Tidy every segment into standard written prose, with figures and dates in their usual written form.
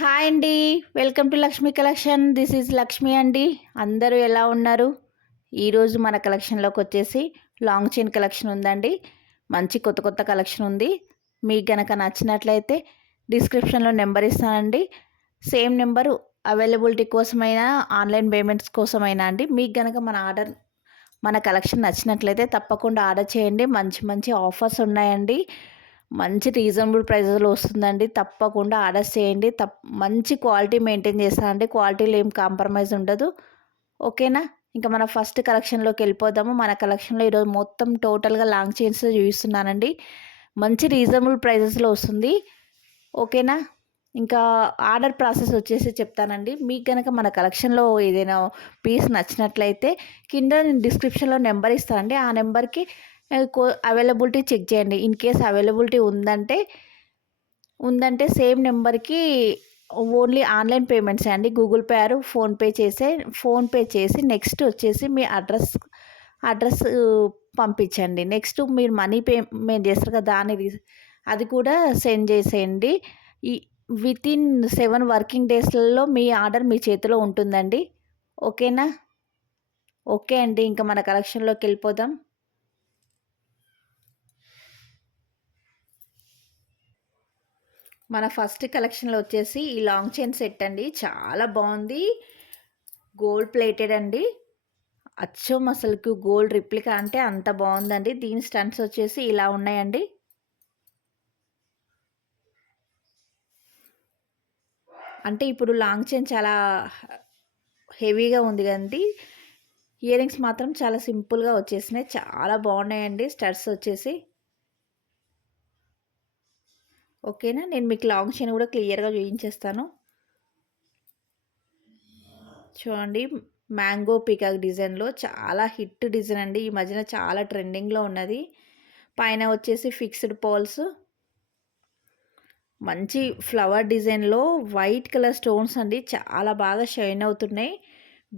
Hi అండి. Welcome to Lakshmi collection. This is Lakshmi అండి. అందరూ ఎలా ఉన్నారు? ఈరోజు మన కలెక్షన్లోకి వచ్చేసి లాంగ్ చైన్ కలెక్షన్ ఉందండి. మంచి కొత్త కొత్త కలెక్షన్ ఉంది. మీకు గనక నచ్చినట్లయితే డిస్క్రిప్షన్లో నెంబర్ ఇస్తానండి. సేమ్ నెంబరు అవైలబిలిటీ కోసమైనా ఆన్లైన్ పేమెంట్స్ కోసమైనా అండి. మీకు గనక మన కలెక్షన్ నచ్చినట్లయితే తప్పకుండా ఆర్డర్ చేయండి. మంచి మంచి ఆఫర్స్ ఉన్నాయండి. మంచి రీజనబుల్ ప్రైజెస్లో వస్తుందండి. తప్పకుండా ఆర్డర్స్ చేయండి. మంచి క్వాలిటీ మెయింటైన్ చేస్తానండి. క్వాలిటీలో ఏం కాంప్రమైజ్ ఉండదు. ఓకేనా? ఇంకా మన ఫస్ట్ కలెక్షన్లోకి వెళ్ళిపోదాము. మన కలెక్షన్లో ఈరోజు మొత్తం టోటల్గా లాంగ్ చైన్స్ చూపిస్తున్నానండి. మంచి రీజనబుల్ ప్రైజెస్లో వస్తుంది. ఓకేనా? ఇంకా ఆర్డర్ ప్రాసెస్ వచ్చేసి చెప్తానండి. మీకు కనుక మన కలెక్షన్లో ఏదైనా పీస్ నచ్చినట్లయితే కింద నేను డిస్క్రిప్షన్లో నెంబర్ ఇస్తానండి. ఆ నెంబర్కి అవైలబిలిటీ చెక్ చేయండి. ఇన్ కేస్ అవైలబిలిటీ ఉందంటే సేమ్ నెంబర్కి ఓన్లీ ఆన్లైన్ పేమెంట్సే అండి. గూగుల్ పే ఆర్ ఫోన్పే చేసి నెక్స్ట్ వచ్చేసి మీ అడ్రస్ పంపించండి. నెక్స్ట్ మీరు మనీ పేమెంట్ చేస్తారు కదా, అది కూడా సెండ్ చేసేయండి. ఈ వితిన్ 7 వర్కింగ్ డేస్లలో మీ ఆర్డర్ మీ చేతిలో ఉంటుందండి. ఓకేనా? ఓకే అండి. ఇంకా మన కలెక్షన్లోకి వెళ్ళిపోదాం. మన ఫస్ట్ కలెక్షన్లో వచ్చేసి ఈ లాంగ్ చైన్ సెట్ అండి. చాలా బాగుంది. గోల్డ్ ప్లేటెడ్ అండి. అచ్చం అసలుకు గోల్డ్ రిప్లికా అంటే అంత బాగుందండి. దీని స్టన్స్ వచ్చేసి ఇలా ఉన్నాయండి. అంటే ఇప్పుడు లాంగ్ చైన్ చాలా హెవీగా ఉంది కదండి. ఇయర్ రింగ్స్ మాత్రం చాలా సింపుల్గా వచ్చేసినాయి. చాలా బాగున్నాయండి స్టడ్స్ వచ్చేసి. ఓకేనా? నేను మీకు లాంగ్ చైన్ కూడా క్లియర్గా చూపించేస్తాను. చూడండి, మ్యాంగో పీకాక్ డిజైన్లో చాలా హిట్ డిజైన్ అండి. ఈ మధ్యన చాలా ట్రెండింగ్లో ఉన్నది. పైన వచ్చేసి ఫిక్స్డ్ పోల్స్, మంచి ఫ్లవర్ డిజైన్లో వైట్ కలర్ స్టోన్స్ అండి. చాలా బాగా షైన్ అవుతున్నాయి.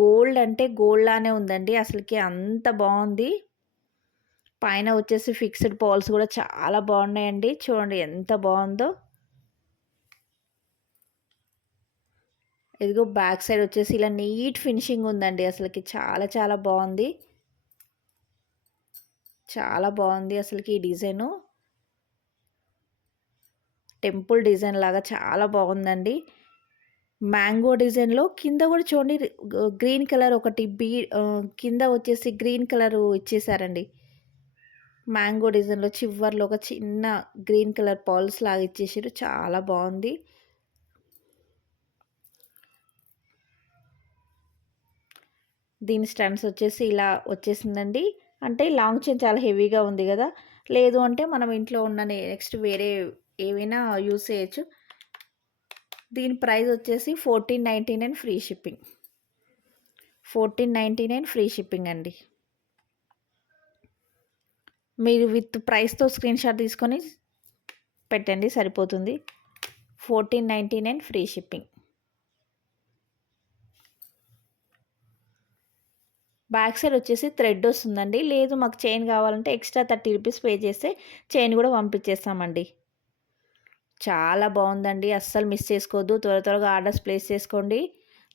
గోల్డ్ అంటే గోల్డ్ లానే ఉందండి. అసలుకి అంత బాగుంది. పైన వచ్చేసి ఫిక్స్డ్ పోల్స్ కూడా చాలా బాగున్నాయండి. చూడండి ఎంత బాగుందో. ఇదిగో బ్యాక్ సైడ్ వచ్చేసి ఇలా నీట్ ఫినిషింగ్ ఉందండి. అసలుకి చాలా చాలా బాగుంది. చాలా బాగుంది అసలుకి ఈ డిజైను. టెంపుల్ డిజైన్ లాగా చాలా బాగుందండి. మ్యాంగో డిజైన్లో కింద కూడా చూడండి, గ్రీన్ కలర్ ఒకటి కింద వచ్చేసి గ్రీన్ కలర్ ఇచ్చేసారండి. మ్యాంగో డిజైన్లో చివర్లో ఒక చిన్న గ్రీన్ కలర్ పాల్స్ లాగా ఇచ్చేసారు. చాలా బాగుంది. దీని స్టడ్స్ వచ్చేసి ఇలా వచ్చేసిందండి. అంటే లాంగ్ చైన్ చాలా హెవీగా ఉంది కదా, లేదు అంటే మనం ఇంట్లో ఉన్న నెక్స్ట్ వేరే ఏవైనా యూస్ చేయొచ్చు. దీని ప్రైస్ వచ్చేసి 1499 ఫ్రీ షిప్పింగ్. 1499 ఫ్రీ షిప్పింగ్ అండి. మీరు విత్ ప్రైస్తో స్క్రీన్ షాట్ తీసుకొని పెట్టండి సరిపోతుంది. 1499 ఫ్రీ షిప్పింగ్. బ్యాక్ సైడ్ వచ్చేసి థ్రెడ్ వస్తుందండి. లేదు మాకు చైన్ కావాలంటే ఎక్స్ట్రా 30 రూపీస్ పే చేస్తే చైన్ కూడా పంపించేస్తామండి. చాలా బాగుందండి. అస్సలు మిస్ చేసుకోవద్దు. త్వరగా ఆర్డర్స్ ప్లేస్ చేసుకోండి.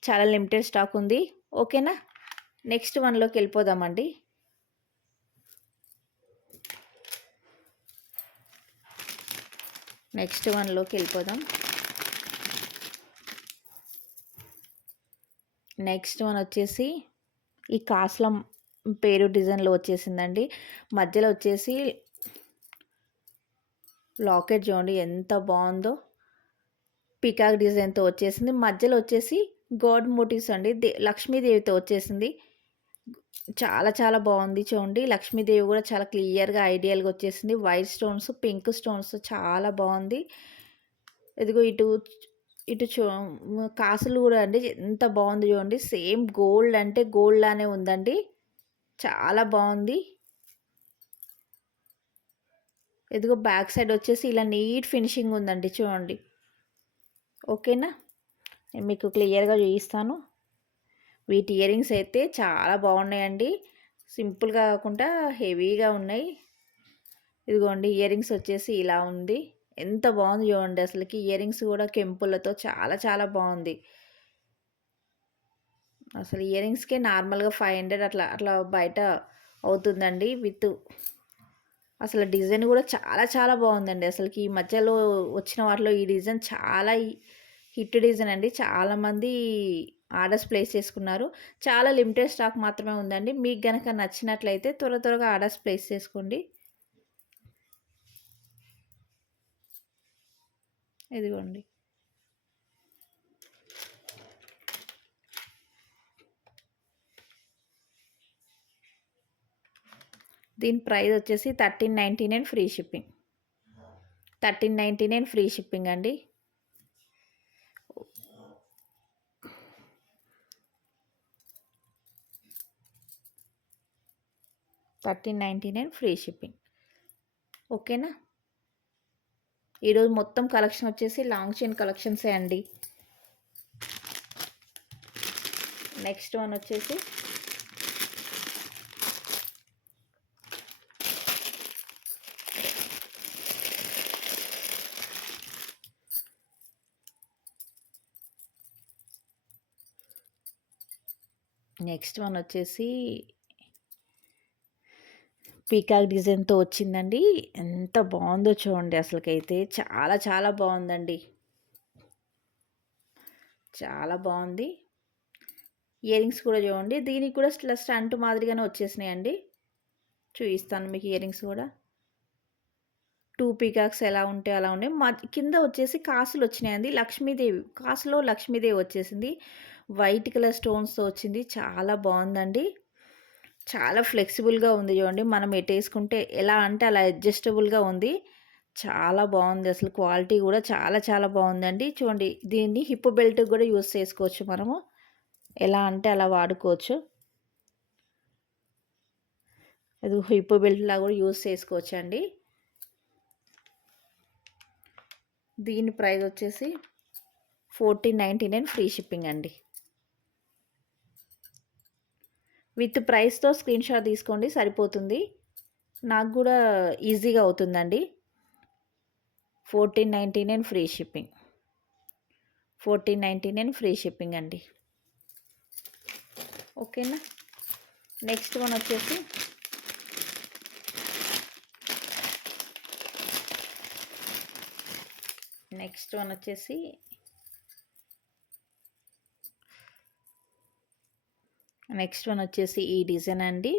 చాలా లిమిటెడ్ స్టాక్ ఉంది. ఓకేనా? నెక్స్ట్ వన్లోకి వెళ్ళిపోదామండి. నెక్స్ట్ వన్లోకి వెళ్ళిపోదాం. నెక్స్ట్ వన్ వచ్చేసి ఈ కాస్లం పేరు డిజైన్లో వచ్చేసిందండి. మధ్యలో వచ్చేసి లాకెట్ చూడండి ఎంత బాగుందో. పికాక్ డిజైన్తో వచ్చేసింది. మధ్యలో వచ్చేసి గాడ్ మోటివ్స్ అండి. లక్ష్మీదేవితో వచ్చేసింది. చాలా చాలా బాగుంది. చూడండి, లక్ష్మీదేవి కూడా చాలా క్లియర్గా ఐడియల్గా వచ్చేసింది. వైట్ స్టోన్స్, పింక్ స్టోన్స్ చాలా బాగుంది. ఇదిగో ఇటు ఇటు కాసులు కూడా అండి ఎంత బాగుంది చూడండి. సేమ్ గోల్డ్ అంటే గోల్డ్ లానే ఉందండి. చాలా బాగుంది. ఇదిగో బ్యాక్ సైడ్ వచ్చేసి ఇలా నీట్ ఫినిషింగ్ ఉందండి. చూడండి. ఓకేనా? నేను మీకు క్లియర్గా చూపిస్తాను. వీటి ఇయర్ రింగ్స్ అయితే చాలా బాగున్నాయండి. సింపుల్గా కాకుండా హెవీగా ఉన్నాయి. ఇదిగోండి, ఇయర్ రింగ్స్ వచ్చేసి ఇలా ఉంది. ఎంత బాగుంది చూడండి అసలుకి. ఇయర్ రింగ్స్ కూడా కెంపులతో చాలా చాలా బాగుంది. అసలు ఇయర్ రింగ్స్కే నార్మల్గా 500 అట్లా అట్లా బయట అవుతుందండి. అసలు డిజైన్ కూడా చాలా చాలా బాగుందండి. అసలుకి ఈ మధ్యలో వచ్చిన వాటిలో ఈ డిజైన్ చాలా హిట్ డిజైన్ అండి. చాలామంది ఆర్డర్స్ ప్లేస్ చేసుకున్నారు. చాలా లిమిటెడ్ స్టాక్ మాత్రమే ఉందండి. మీకు గనక నచ్చినట్లయితే త్వరగా ఆర్డర్స్ ప్లేస్ చేసుకోండి. ఇదిగోండి. దీని ప్రైస్ వచ్చేసి 1399 ఫ్రీ షిప్పింగ్. 1399 ఫ్రీ షిప్పింగ్ అండి. $13.99 ఫ్రీ షిప్పింగ్. ఓకేనా. ఈరోజు మొత్తం కలెక్షన్ వచ్చేసి లాంగ్ చైన్ కలెక్షన్సే అండి. నెక్స్ట్ వన్ వచ్చేసి పీకాక్ డిజైన్తో వచ్చిందండి. ఎంత బాగుందో చూడండి. అసలుకైతే చాలా చాలా బాగుందండి. చాలా బాగుంది. ఇయర్ రింగ్స్ కూడా చూడండి. దీనికి కూడా ఇట్లా స్టంట్ మాదిరిగానే వచ్చేసినాయండి. చూపిస్తాను మీకు ఇయర్ రింగ్స్ కూడా. 2 పీకాక్స్ ఎలా ఉంటే అలా ఉన్నాయి. కింద వచ్చేసి కాసులు వచ్చినాయండి. లక్ష్మీదేవి కాసులో లక్ష్మీదేవి వచ్చేసింది. వైట్ కలర్ స్టోన్స్తో వచ్చింది. చాలా బాగుందండి. చాలా ఫ్లెక్సిబుల్గా ఉంది చూడండి. మనం ఎటేసుకుంటే ఎలా అంటే అలా అడ్జస్టబుల్గా ఉంది. చాలా బాగుంది. అసలు క్వాలిటీ కూడా చాలా చాలా బాగుందండి. చూడండి, దీన్ని హిప్ బెల్ట్ కూడా యూస్ చేసుకోవచ్చు. మనము ఎలా అంటే అలా వాడుకోవచ్చు. అది హిప్ బెల్ట్ లా కూడా యూస్ చేసుకోవచ్చు అండి. దీని ప్రైస్ వచ్చేసి 1499 ఫ్రీ షిప్పింగ్ అండి. విత్ ప్రైస్తో స్క్రీన్ షాట్ తీసుకోండి, సరిపోతుంది. నాకు కూడా ఈజీగా అవుతుందండి. 1499 ఫ్రీ షిప్పింగ్. 1499 ఫ్రీ షిప్పింగ్ అండి. ఓకేనా. నెక్స్ట్ వన్ వచ్చేసి ఈ డిజైన్ అండి.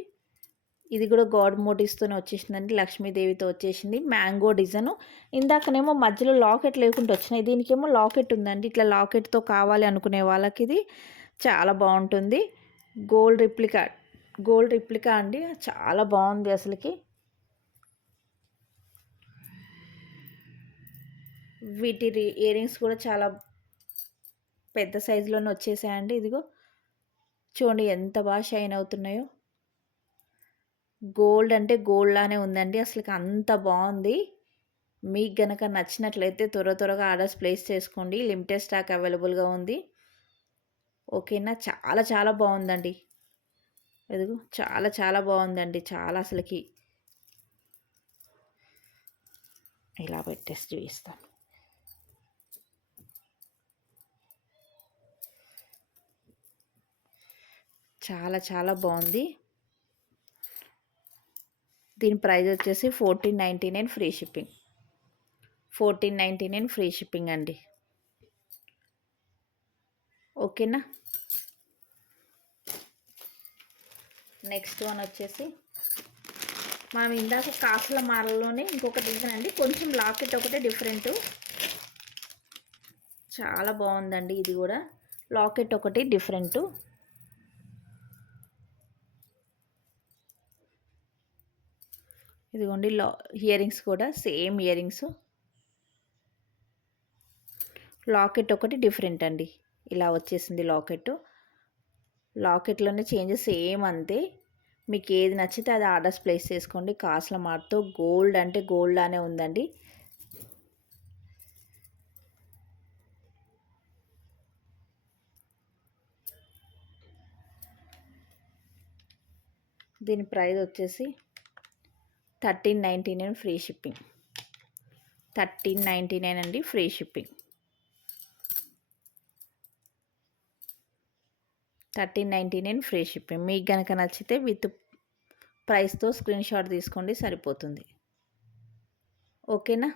ఇది కూడా గాడ్ మోటివ్స్తోనే వచ్చేసిందండి. లక్ష్మీదేవితో వచ్చేసింది. Mango design. ఇందాకనేమో మధ్యలో లాకెట్ లేకుండా వచ్చినాయి. దీనికేమో లాకెట్ ఉందండి. ఇట్లా లాకెట్తో కావాలి అనుకునే వాళ్ళకి ఇది చాలా బాగుంటుంది. గోల్డ్ రిప్లికా అండి. చాలా బాగుంది అసలుకి. వీటి ఇయర్ రింగ్స్ కూడా చాలా పెద్ద సైజులోనే వచ్చేసాయండి. ఇదిగో చూడండి ఎంత బాగా షైన్ అవుతున్నాయో. గోల్డ్ అంటే గోల్డ్ లానే ఉందండి. అసలుకి అంత బాగుంది. మీకు గనక నచ్చినట్లయితే త్వరగా ఆర్డర్స్ ప్లేస్ చేసుకోండి. లిమిటెడ్ స్టాక్ అవైలబుల్గా ఉంది. ఓకేనా. చాలా చాలా బాగుందండి. ఇదిగో చాలా చాలా బాగుందండి. చాలా అసలుకి ఇలా పెట్టేసి చూపిస్తాను. చాలా చాలా బాగుంది. దీని ప్రైస్ వచ్చేసి 1499 ఫ్రీ షిప్పింగ్. 1499 ఫ్రీ షిప్పింగ్ అండి. ఓకేనా. నెక్స్ట్ వన్ వచ్చేసి మనం ఇందాక కాసుల మాలలోనే ఇంకొక డిజైన్ అండి. కొంచెం లాకెట్ ఒకటే డిఫరెంట్. చాలా బాగుందండి. ఇది కూడా లాకెట్ ఒకటి డిఫరెంట్. ఇదిగోండి ఇయర్ రింగ్స్ కూడా సేమ్ ఇయర్ రింగ్స్. లాకెట్ ఒకటి డిఫరెంట్ అండి. ఇలా వచ్చేసింది లాకెట్లోనే చేంజెస్ సేమ్ అంతే. మీకు ఏది నచ్చితే అది ఆర్డర్స్ ప్లేస్ చేసుకోండి. కాసుల మార్తో గోల్డ్ అంటే గోల్డ్ లానే ఉందండి. దీని ప్రైస్ వచ్చేసి 1399 ఫ్రీ షిప్పింగ్. 1399 అండి, ఫ్రీ షిప్పింగ్. 1399 free shipping. మీకు కనుక నచ్చితే విత్ ప్రైస్తో స్క్రీన్ షాట్ తీసుకోండి, సరిపోతుంది. ఓకేనా?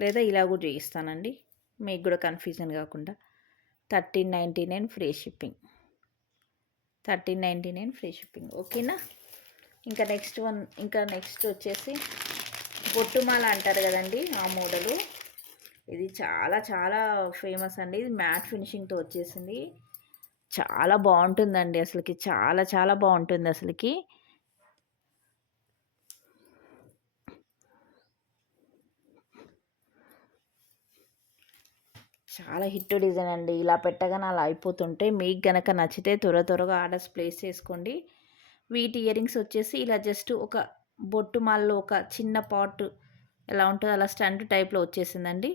లేదా ఇలా కూడా చేయిస్తానండి, మీకు కూడా కన్ఫ్యూజన్ కాకుండా. 1399 ఫ్రీ షిప్పింగ్. 1399 free shipping. ఓకేనా? ఇంకా నెక్స్ట్ వచ్చేసి బొట్టుమాల అంటారు కదండి, ఆ మోడలు. ఇది చాలా చాలా ఫేమస్ అండి. ఇది మ్యాట్ ఫినిషింగ్తో వచ్చేసింది. చాలా బాగుంటుందండి అసలుకి, చాలా చాలా బాగుంటుంది అసలుకి. చాలా హిట్ డిజైన్ అండి. ఇలా పెట్టగానే అలా అయిపోతుంటే, మీకు గనక నచ్చితే త్వరగా ఆర్డర్స్ ప్లేస్ చేసుకోండి. వీటి ఇయరింగ్స్ వచ్చేసి ఇలా జస్ట్ ఒక బొట్టు మాల్లో ఒక చిన్న పాట్ ఎలా ఉంటుందో అలా స్టంట్ టైప్లో వచ్చేసిందండి.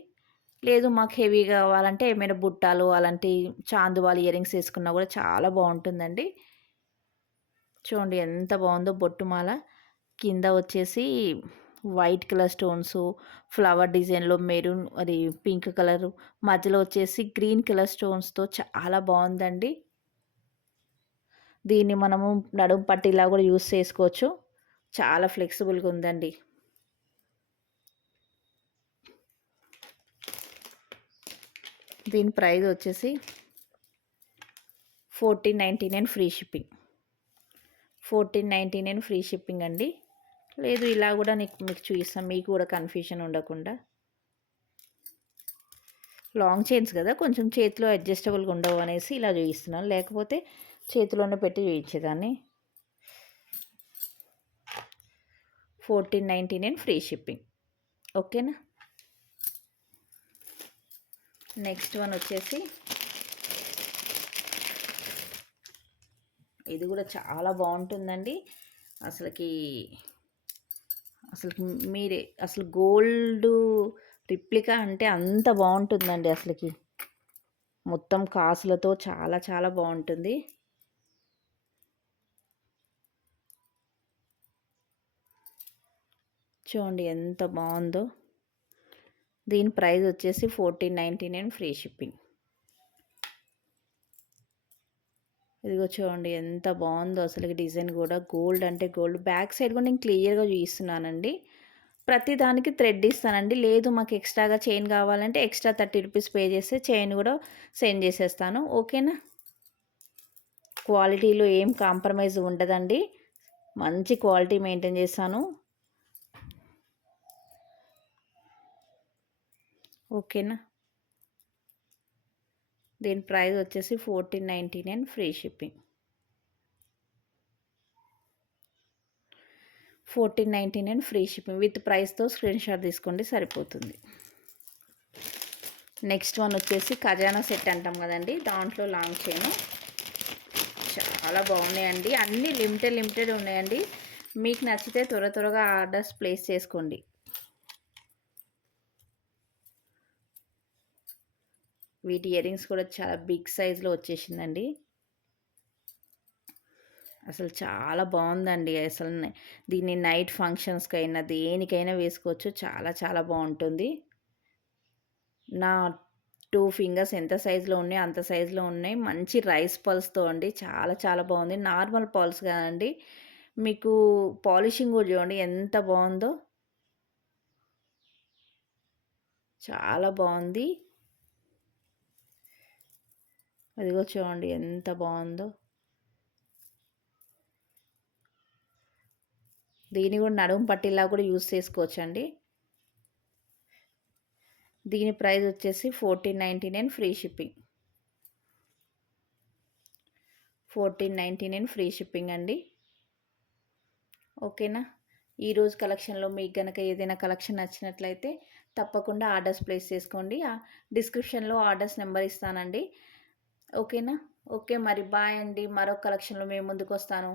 లేదు మాకు హెవీ కావాలంటే ఏమైనా బుట్టాలు అలాంటి చాందువాలు ఇయరింగ్స్ వేసుకున్నా కూడా చాలా బాగుంటుందండి. చూడండి ఎంత బాగుందో బొట్టుమాల. కింద వచ్చేసి వైట్ కలర్ స్టోన్స్, ఫ్లవర్ డిజైన్లో మెరూన్, అది పింక్ కలర్, మధ్యలో వచ్చేసి గ్రీన్ కలర్ స్టోన్స్తో చాలా బాగుందండి. దీన్ని మనము నడుము పట్టీలా కూడా యూస్ చేసుకోవచ్చు. చాలా ఫ్లెక్సిబుల్గా ఉందండి. దీని ప్రైస్ వచ్చేసి 1499 ఫ్రీ షిప్పింగ్. 1499 ఫ్రీ షిప్పింగ్ అండి. లేదు ఇలా కూడా మీకు చూపిస్తాం, మీకు కూడా కన్ఫ్యూజన్ ఉండకుండా. లాంగ్ చైన్స్ కదా, కొంచెం చేతిలో అడ్జస్టబుల్గా ఉండవు అనేసి ఇలా చూపిస్తున్నాను, లేకపోతే చేతిలోనే పెట్టి చూపించేదాన్ని. 1499 ఫ్రీ షిప్పింగ్. ఓకేనా? నెక్స్ట్ వన్ వచ్చేసి ఇది కూడా చాలా బాగుంటుందండి. అసలుకి మీరే అసలు గోల్డ్ రిప్లికా అంటే అంత బాగుంటుందండి అసలుకి. మొత్తం కాసులతో చాలా చాలా బాగుంటుంది. చూడండి ఎంత బాగుందో. దీని ప్రైస్ వచ్చేసి 1499 ఫ్రీ షిప్పింగ్. ఇదిగో చూడండి ఎంత బాగుందో అసలు డిజైన్ కూడా. గోల్డ్ అంటే గోల్డ్. బ్యాక్ సైడ్ కూడా నేను క్లియర్గా చూపిస్తున్నానండి. ప్రతి దానికి థ్రెడ్ ఇస్తానండి. లేదు మాకు ఎక్స్ట్రాగా చైన్ కావాలంటే ఎక్స్ట్రా 30 రూపీస్ పే చేస్తే చైన్ కూడా సెండ్ చేసేస్తాను. ఓకేనా? క్వాలిటీలో ఏం కాంప్రమైజ్ ఉండదండి, మంచి క్వాలిటీ మెయింటైన్ చేస్తాను. ఓకేనా? దీని ప్రైస్ వచ్చేసి 1499 free shipping. 1499 free shipping with ప్రైస్తో స్క్రీన్ షాట్ తీసుకోండి, సరిపోతుంది. నెక్స్ట్ వన్ వచ్చేసి ఖజానా సెట్ అంటాం కదండి, దాంట్లో లాంగ్ చైన్. చాలా బాగున్నాయండి, అన్నీ లిమిటెడ్ ఉన్నాయండి. మీకు నచ్చితే త్వరగా ఆర్డర్స్ ప్లేస్ చేసుకోండి. వీటి ఇయరింగ్స్ కూడా చాలా బిగ్ సైజులో వచ్చేసిందండి. అసలు చాలా బాగుందండి. అసలు దీన్ని నైట్ ఫంక్షన్స్కి అయినా దేనికైనా వేసుకోవచ్చు. చాలా చాలా బాగుంటుంది. నా 2 ఫింగర్స్ ఎంత సైజులో ఉన్నాయి అంత సైజులో ఉన్నాయి. మంచి రైస్ పల్స్తో అండి, చాలా చాలా బాగుంది. నార్మల్ పల్స్ కాదండి, మీకు పాలిషింగ్ కూడా చూడండి ఎంత బాగుందో, చాలా బాగుంది. అదిగో చూడండి ఎంత బాగుందో. దీన్ని కూడా నడుము పట్టిలా కూడా యూస్ చేసుకోవచ్చండి. దీని ప్రైస్ వచ్చేసి 1499 ఫ్రీ షిప్పింగ్. 1499 ఫ్రీ షిప్పింగ్ అండి. ఓకేనా? ఈరోజు కలెక్షన్లో మీకు కనుక ఏదైనా కలెక్షన్ నచ్చినట్లయితే తప్పకుండా ఆర్డర్స్ ప్లేస్ చేసుకోండి. డిస్క్రిప్షన్లో ఆర్డర్స్ నెంబర్ ఇస్తానండి. ఓకేనా? ఓకే మరి బాయ్ అండి. మరో కలెక్షన్లో మేము ముందుకు వస్తాను.